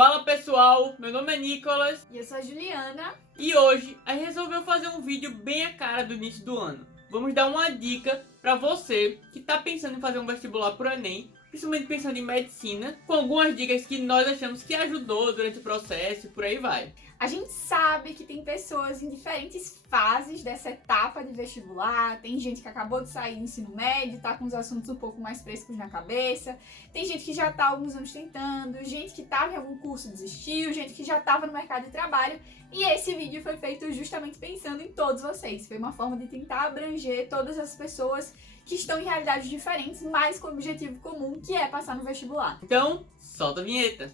Fala pessoal, meu nome é Nicolas E eu sou a Juliana. e hoje a gente resolveu fazer um vídeo bem a cara do início do ano. Vamos dar uma dica pra você que tá pensando em fazer um vestibular pro Enem, principalmente pensando em medicina, com algumas dicas que nós achamos que ajudou durante o processo e por aí vai. A gente sabe que tem pessoas em diferentes fases dessa etapa de vestibular. Tem gente que acabou de sair do ensino médio, tá com os assuntos um pouco mais frescos na cabeça. Tem gente que já tá há alguns anos tentando, gente que tava em algum curso e desistiu, gente que já tava no mercado de trabalho. E esse vídeo foi feito justamente pensando em todos vocês. Foi uma forma de tentar abranger todas as pessoas que estão em realidades diferentes, mas com o objetivo comum, que é passar no vestibular. Então, solta a vinheta!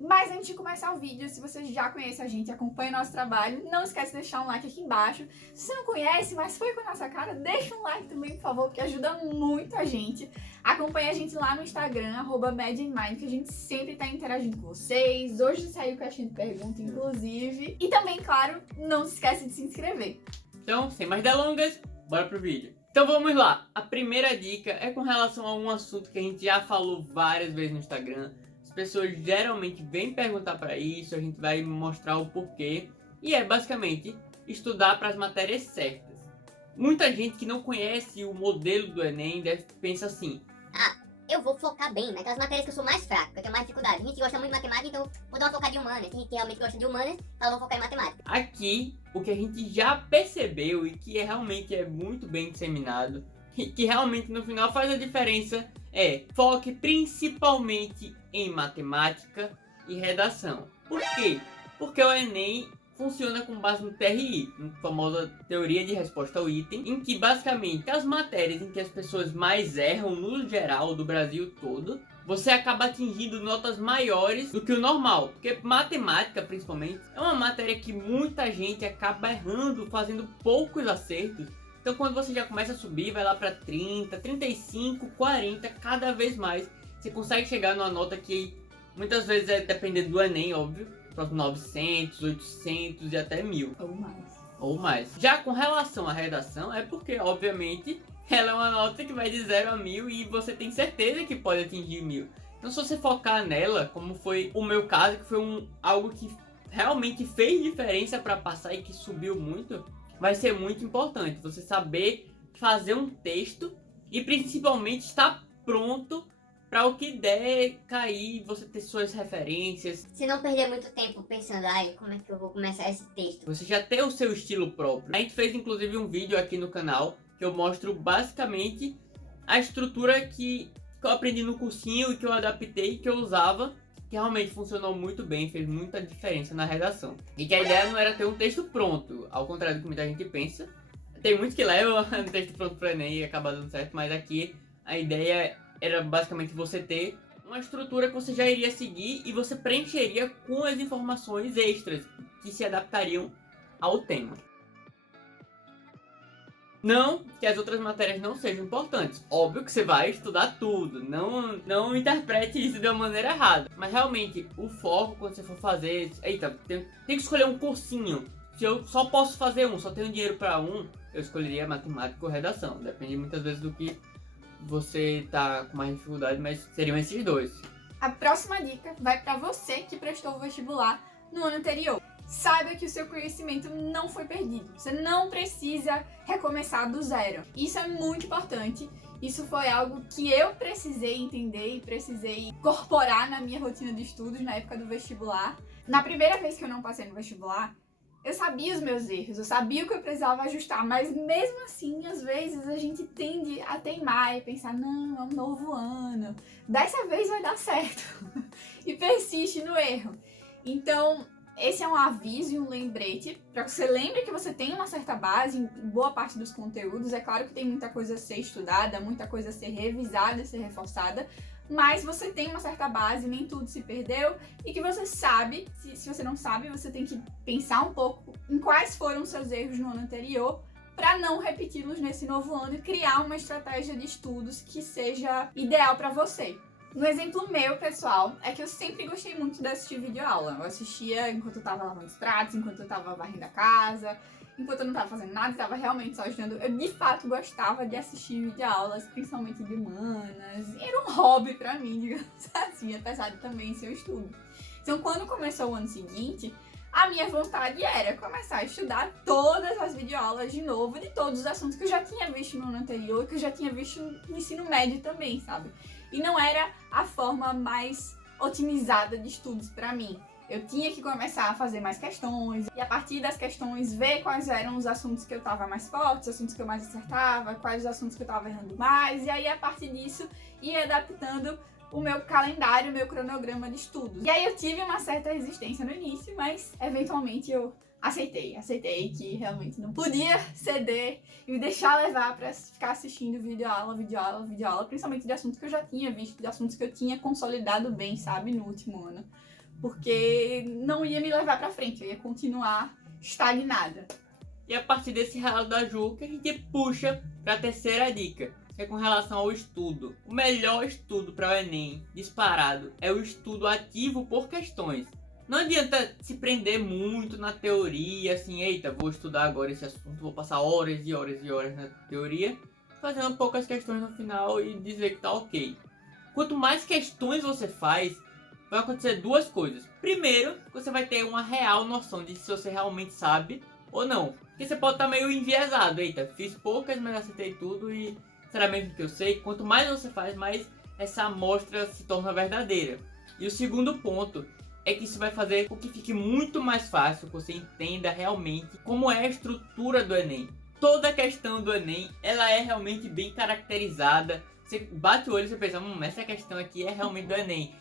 Mas antes de começar o vídeo, se você já conhece a gente, acompanha o nosso trabalho, não esquece de deixar um like aqui embaixo. Se você não conhece, mas foi com a nossa cara, deixa um like também, por favor, porque ajuda muito a gente. Acompanha a gente lá no Instagram, @MadInMind, que a gente sempre tá interagindo com vocês. Hoje saiu caixinha de pergunta, inclusive. E também, claro, não se esquece de se inscrever. Então, sem mais delongas, bora pro vídeo. Então vamos lá, a primeira dica é com relação a um assunto que a gente já falou várias vezes no Instagram. As pessoas geralmente vêm perguntar para isso, a gente vai mostrar o porquê. E é basicamente estudar para as matérias certas. Muita gente que não conhece o modelo do Enem pensa assim: eu vou focar bem naquelas matérias que eu sou mais fraco, que eu tenho mais dificuldade. A gente gosta muito de matemática, então vou dar uma focada em humanas. Tem gente que realmente gosta de humanas, então vou focar em matemática. aqui, o que a gente já percebeu e que realmente é muito bem disseminado e que realmente no final faz a diferença é: foque principalmente em matemática e redação. Por quê? Porque o Enem funciona com base no TRI, a famosa teoria de resposta ao item, em que basicamente as matérias em que as pessoas mais erram no geral do Brasil todo, você acaba atingindo notas maiores do que o normal. Porque matemática, principalmente, é uma matéria que muita gente acaba errando, fazendo poucos acertos. Então quando você já começa a subir, vai lá para 30, 35, 40, cada vez mais, você consegue chegar numa nota que muitas vezes é dependendo do Enem, óbvio, 900, 800 e até 1000. Ou mais. Já com relação à redação, é porque, obviamente, ela é uma nota que vai de 0 a 1000 e você tem certeza que pode atingir 1000. Então, se você focar nela, como foi o meu caso, que foi algo que realmente fez diferença para passar e que subiu muito, vai ser muito importante você saber fazer um texto e, principalmente, estar pronto para o que der cair, você ter suas referências. Se não perder muito tempo pensando, como é que eu vou começar esse texto? Você já ter o seu estilo próprio. A gente fez inclusive um vídeo aqui no canal que eu mostro basicamente a estrutura que eu aprendi no cursinho e que eu adaptei, que eu usava, que realmente funcionou muito bem, fez muita diferença na redação. E que a ideia não era ter um texto pronto, ao contrário do que muita gente pensa. Tem muitos que levam um texto pronto para Enem e acaba dando certo, mas aqui a ideia era basicamente você ter uma estrutura que você já iria seguir e você preencheria com as informações extras que se adaptariam ao tema. Não que as outras matérias não sejam importantes. Óbvio que você vai estudar tudo. Não interprete isso de uma maneira errada. Mas realmente, o foco quando você for fazer... Eita, tem que escolher um cursinho. Se eu só posso fazer um, só tenho dinheiro para um, eu escolheria matemática ou redação. Depende muitas vezes do que você tá com mais dificuldade, mas seriam esses dois. A próxima dica vai para você que prestou o vestibular no ano anterior. Saiba que o seu conhecimento não foi perdido. Você não precisa recomeçar do zero. Isso é muito importante. Isso foi algo que eu precisei entender e precisei incorporar na minha rotina de estudos na época do vestibular. Na primeira vez que eu não passei no vestibular, eu sabia os meus erros, eu sabia o que eu precisava ajustar, mas mesmo assim, às vezes a gente tende a teimar e pensar, não, é um novo ano, dessa vez vai dar certo, e persiste no erro. Então, esse é um aviso e um lembrete, para que você lembre que você tem uma certa base em boa parte dos conteúdos. É claro que tem muita coisa a ser estudada, muita coisa a ser revisada, a ser reforçada, mas você tem uma certa base, nem tudo se perdeu, e que você sabe, se você não sabe, você tem que pensar um pouco em quais foram os seus erros no ano anterior, para não repeti-los nesse novo ano e criar uma estratégia de estudos que seja ideal para você. Um exemplo meu, pessoal, é que eu sempre gostei muito de assistir videoaula. Eu assistia enquanto eu tava lavando os pratos, enquanto eu tava varrendo a casa. enquanto eu não tava fazendo nada, tava realmente só estudando, eu de fato gostava de assistir videoaulas, principalmente de humanas. Era um hobby pra mim, digamos assim, apesar de também ser um estudo. Então, quando começou o ano seguinte, a minha vontade era começar a estudar todas as videoaulas de novo, de todos os assuntos que eu já tinha visto no ano anterior, que eu já tinha visto no ensino médio também, sabe? E não era a forma mais otimizada de estudos pra mim. Eu tinha que começar a fazer mais questões, e a partir das questões ver quais eram os assuntos que eu tava mais forte, os assuntos que eu mais acertava, quais os assuntos que eu tava errando mais, e aí a partir disso ia adaptando o meu calendário, o meu cronograma de estudos. E aí eu tive uma certa resistência no início, mas eventualmente eu aceitei que realmente não podia ceder e me deixar levar pra ficar assistindo videoaula, principalmente de assuntos que eu já tinha visto, de assuntos que eu tinha consolidado bem, sabe, no último ano. Porque não ia me levar pra frente, eu ia continuar estagnada. E a partir desse relato da Ju, que a gente puxa pra terceira dica, que é com relação ao estudo. O melhor estudo para o Enem, disparado, é o estudo ativo por questões. Não adianta se prender muito na teoria, assim, eita, vou estudar agora esse assunto, vou passar horas e horas e horas na teoria, fazendo poucas questões no final e dizer que tá ok. Quanto mais questões você faz, vai acontecer duas coisas. Primeiro, você vai ter uma real noção de se você realmente sabe ou não. Porque você pode estar meio enviesado. Eita, fiz poucas, mas acertei tudo e será mesmo que eu sei? Quanto mais você faz, mais essa amostra se torna verdadeira. E o segundo ponto é que isso vai fazer com que fique muito mais fácil, que você entenda realmente como é a estrutura do Enem. Toda a questão do Enem, ela é realmente bem caracterizada. Você bate o olho e você pensa, essa questão aqui é realmente do Enem.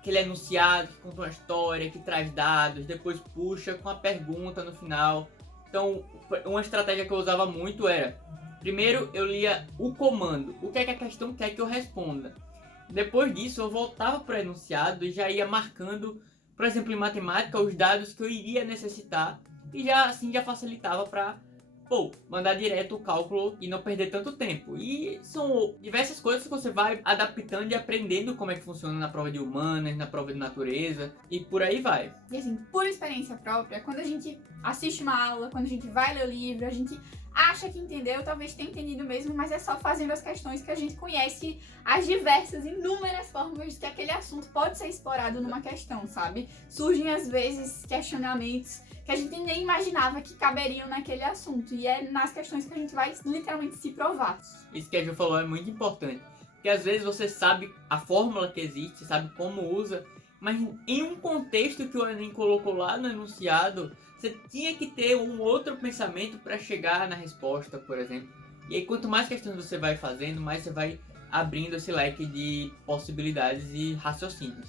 Aquele enunciado que conta uma história, que traz dados, depois puxa com a pergunta no final. Então, uma estratégia que eu usava muito era, primeiro eu lia o comando, o que é que a questão quer que eu responda. Depois disso eu voltava para o enunciado e já ia marcando, por exemplo, em matemática, os dados que eu iria necessitar. E já assim já facilitava para mandar direto o cálculo e não perder tanto tempo. E são diversas coisas que você vai adaptando e aprendendo como é que funciona na prova de humanas, na prova de natureza e por aí vai. E assim, por experiência própria, quando a gente assiste uma aula, quando a gente vai ler o livro, a gente acha que entendeu, talvez tenha entendido mesmo, mas é só fazendo as questões que a gente conhece as diversas, inúmeras formas que aquele assunto pode ser explorado numa questão, sabe? Surgem às vezes questionamentos que a gente nem imaginava que caberiam naquele assunto, e é nas questões que a gente vai literalmente se provar. Isso que a Ju falou é muito importante, porque às vezes você sabe a fórmula que existe, sabe como usa, mas em um contexto que o Enem colocou lá no enunciado, você tinha que ter um outro pensamento para chegar na resposta, por exemplo. E aí quanto mais questões você vai fazendo, mais você vai abrindo esse leque de possibilidades e raciocínios.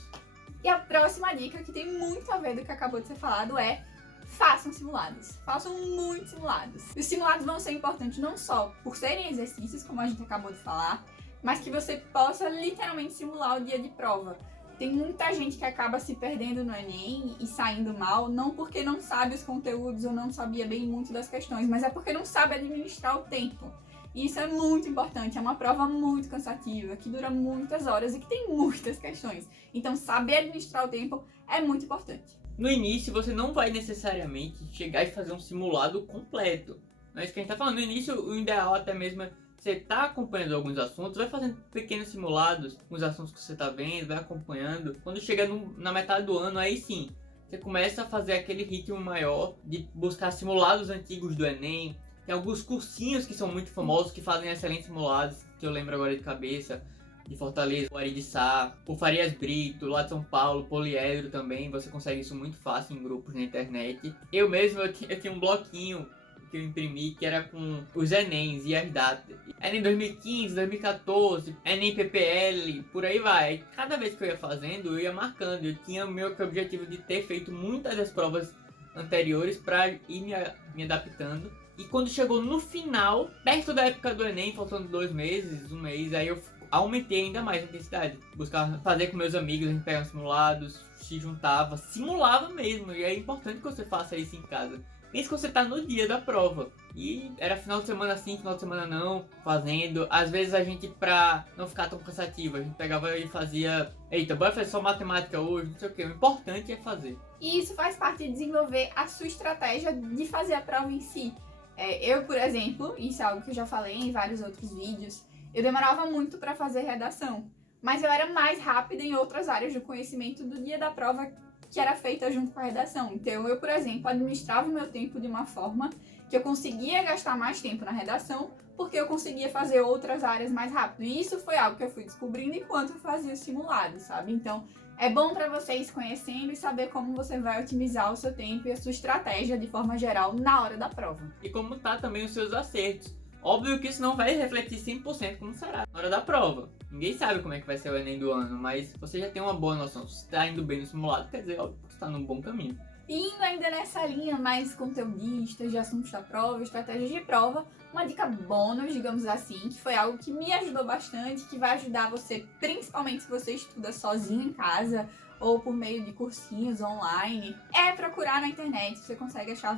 E a próxima dica, que tem muito a ver do que acabou de ser falado, é façam simulados. Façam muitos simulados. Os simulados vão ser importantes não só por serem exercícios, como a gente acabou de falar, mas que você possa literalmente simular o dia de prova. Tem muita gente que acaba se perdendo no Enem e saindo mal, não porque não sabe os conteúdos ou não sabia bem muito das questões, mas é porque não sabe administrar o tempo. E isso é muito importante, é uma prova muito cansativa, que dura muitas horas e que tem muitas questões. Então, saber administrar o tempo é muito importante. No início, você não vai necessariamente chegar e fazer um simulado completo. Não é isso que a gente tá falando. No início, o ideal até mesmo é você tá acompanhando alguns assuntos, vai fazendo pequenos simulados com os assuntos que você tá vendo, vai acompanhando. Quando chega na metade do ano, aí sim, você começa a fazer aquele ritmo maior de buscar simulados antigos do Enem. Tem alguns cursinhos que são muito famosos, que fazem excelentes simulados, que eu lembro agora de cabeça, de Fortaleza, o Ari de Sá, o Farias Brito, lá de São Paulo, Poliedro também, você consegue isso muito fácil em grupos na internet. Eu mesmo, eu tinha um bloquinho que eu imprimi, que era com os Enems e as datas. Enem 2015, 2014, Enem PPL, por aí vai. Cada vez que eu ia fazendo, eu ia marcando. Eu tinha o meu objetivo de ter feito muitas das provas anteriores para ir me adaptando. E quando chegou no final, perto da época do Enem, faltando 2 meses, 1 mês, aí eu aumentei ainda mais a intensidade. Buscava fazer com meus amigos, a gente pegava simulados, se juntava, simulava mesmo. E é importante que você faça isso em casa. Pense que você tá no dia da prova. E era final de semana sim, final de semana não, fazendo. Às vezes a gente, pra não ficar tão cansativo, a gente pegava e fazia: eita, bora fazer só matemática hoje, não sei o que. O importante é fazer. E isso faz parte de desenvolver a sua estratégia de fazer a prova em si. Eu, por exemplo, isso é algo que eu já falei em vários outros vídeos, eu demorava muito para fazer redação, mas eu era mais rápida em outras áreas do conhecimento do dia da prova que era feita junto com a redação. Então eu, por exemplo, administrava o meu tempo de uma forma que eu conseguia gastar mais tempo na redação, porque eu conseguia fazer outras áreas mais rápido. E isso foi algo que eu fui descobrindo enquanto eu fazia o simulado, sabe? Então é bom para vocês conhecendo e saber como você vai otimizar o seu tempo e a sua estratégia de forma geral na hora da prova. E como tá também os seus acertos. Óbvio que isso não vai refletir 100% como será na hora da prova. Ninguém sabe como é que vai ser o Enem do ano, mas você já tem uma boa noção. Se você tá indo bem no simulado, quer dizer, óbvio que você tá num bom caminho. E indo ainda nessa linha mais conteudista, de assuntos da prova, estratégias de prova, uma dica bônus, digamos assim, que foi algo que me ajudou bastante, que vai ajudar você, principalmente se você estuda sozinho em casa ou por meio de cursinhos online, é procurar na internet. Você consegue achar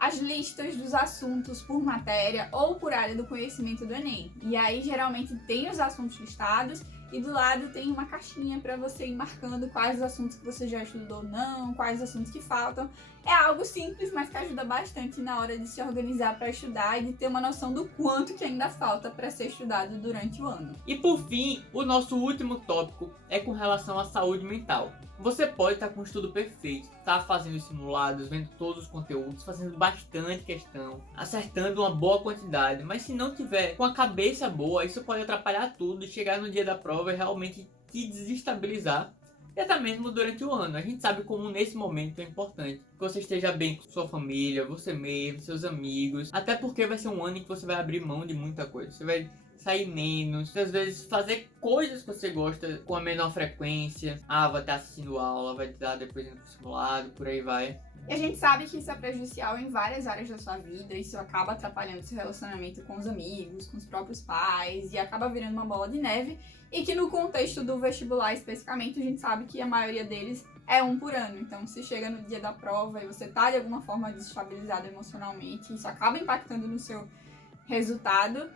as listas dos assuntos por matéria ou por área do conhecimento do Enem. E aí geralmente tem os assuntos listados e do lado tem uma caixinha para você ir marcando quais os assuntos que você já estudou ou não, quais os assuntos que faltam. É algo simples, mas que ajuda bastante na hora de se organizar para estudar e de ter uma noção do quanto que ainda falta para ser estudado durante o ano. E por fim, o nosso último tópico é com relação à saúde mental. Você pode estar com o estudo perfeito, estar fazendo os simulados, vendo todos os conteúdos, fazendo bastante questão, acertando uma boa quantidade, mas se não tiver com a cabeça boa, isso pode atrapalhar tudo e chegar no dia da prova e realmente te desestabilizar, e até mesmo durante o ano. A gente sabe como nesse momento é importante que você esteja bem com sua família, você mesmo, seus amigos, até porque vai ser um ano em que você vai abrir mão de muita coisa. Você vai sair menos, às vezes fazer coisas que você gosta com a menor frequência. Vai estar assistindo aula, vai estar depois indo pro simulado, por aí vai. E a gente sabe que isso é prejudicial em várias áreas da sua vida, isso acaba atrapalhando seu relacionamento com os amigos, com os próprios pais, e acaba virando uma bola de neve, e que no contexto do vestibular especificamente, a gente sabe que a maioria deles é um por ano. Então se chega no dia da prova e você tá de alguma forma desestabilizado emocionalmente, isso acaba impactando no seu resultado,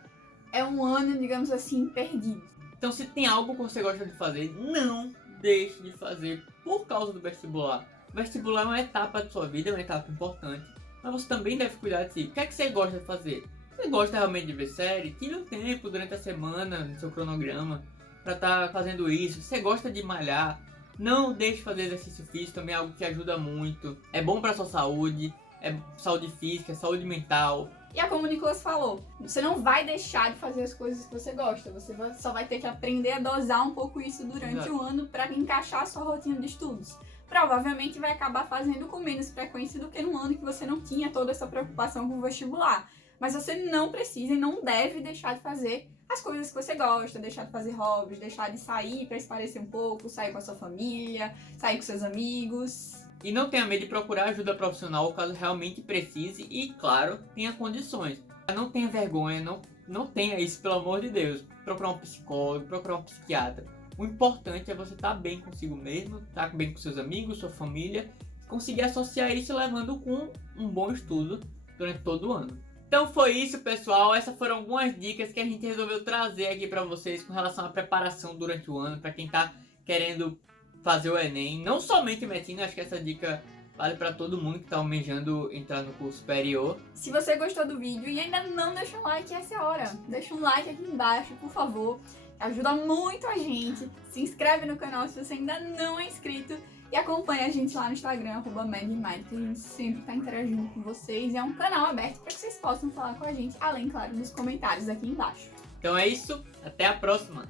é um ano, digamos assim, perdido. Então se tem algo que você gosta de fazer, não deixe de fazer por causa do vestibular. O vestibular é uma etapa de sua vida, é uma etapa importante, mas você também deve cuidar de si. O que é que você gosta de fazer? Você gosta realmente de ver série? Tira um tempo durante a semana no seu cronograma para estar fazendo isso. Você gosta de malhar? Não deixe de fazer exercício físico, também é algo que ajuda muito. É bom para sua saúde, é saúde física, saúde mental. E é como o Nicolas falou, você não vai deixar de fazer as coisas que você gosta, você só vai ter que aprender a dosar um pouco isso durante o ano para encaixar a sua rotina de estudos. Provavelmente vai acabar fazendo com menos frequência do que num ano que você não tinha toda essa preocupação com o vestibular. Mas você não precisa e não deve deixar de fazer as coisas que você gosta, deixar de fazer hobbies, deixar de sair para espairecer um pouco, sair com a sua família, sair com seus amigos. E não tenha medo de procurar ajuda profissional caso realmente precise e, claro, tenha condições. Não tenha vergonha, não tenha isso, pelo amor de Deus. Procurar um psicólogo, procurar um psiquiatra. O importante é você estar bem consigo mesmo, estar bem com seus amigos, sua família, conseguir associar isso levando com um bom estudo durante todo o ano. Então foi isso, pessoal. Essas foram algumas dicas que a gente resolveu trazer aqui para vocês com relação à preparação durante o ano, para quem está querendo fazer o Enem, não somente medicina. Acho que essa dica vale para todo mundo que está almejando entrar no curso superior. Se você gostou do vídeo e ainda não deixou um like, essa é a hora. Deixa um like aqui embaixo, por favor. Ajuda muito a gente. Se inscreve no canal se você ainda não é inscrito. E acompanha a gente lá no Instagram, @MadMind, que a gente sempre está interagindo com vocês. E é um canal aberto para que vocês possam falar com a gente, além, claro, dos comentários aqui embaixo. Então é isso, até a próxima!